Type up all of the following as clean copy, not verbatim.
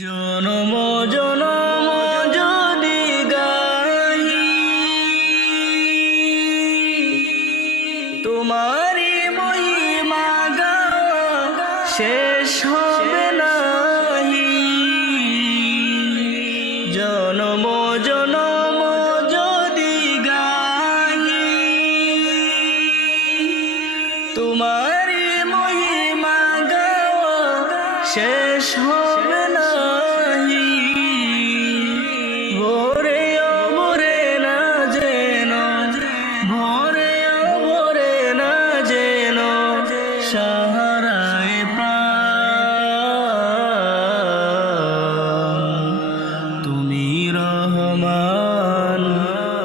জনম জনম যদি গাহি তোমারি মহিমা গাওয়া শেষ হবে নাহি। জনম জনম যদি গাহি তোমারি মহিমা গাওয়া শেষ হবে নাহি। ভোরে ভোরে না যেন ভোরে ভোরে না যেন সাহারায় প্রাণ। তুমি রহমান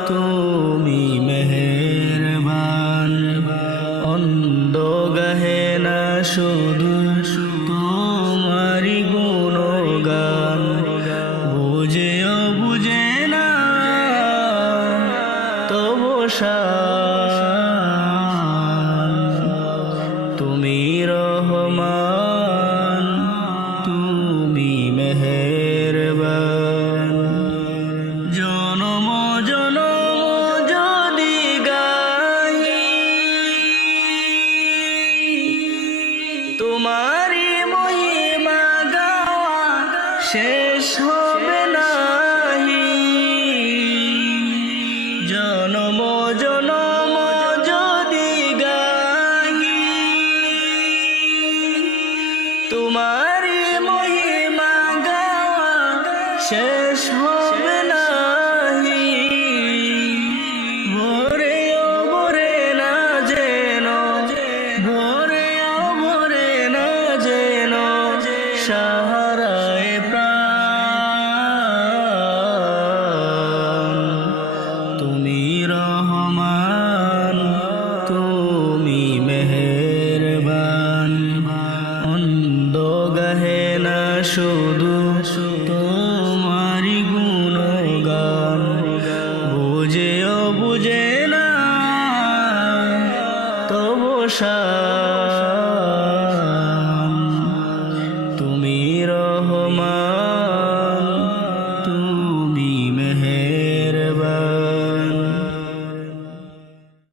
তুমি মেহেরবান, অন্ধ গাহে না শুধু তোমারি গুণগান। বুঝেও বুঝে না তবু শান। তুমি রহমান তুমি মেহেরবান। জনম জনম যদি গাহি তোমারি মহিমা গাওয়া শেষ হবে নাহি। জনম জনম যদি গাহি তোমারি মহিমা গাওয়া শেষ হবে নাহি। ভোরে ভোরে না যেন ভোরে ভোরে না যেন সাহারায় প্রাণ। তুমি রহমান তুমি মেহেরবান, অন্ধ গাহে না শুধু তোমারি গুণগান। বুঝেও বুঝে না তবু শান। তুমি রহমান।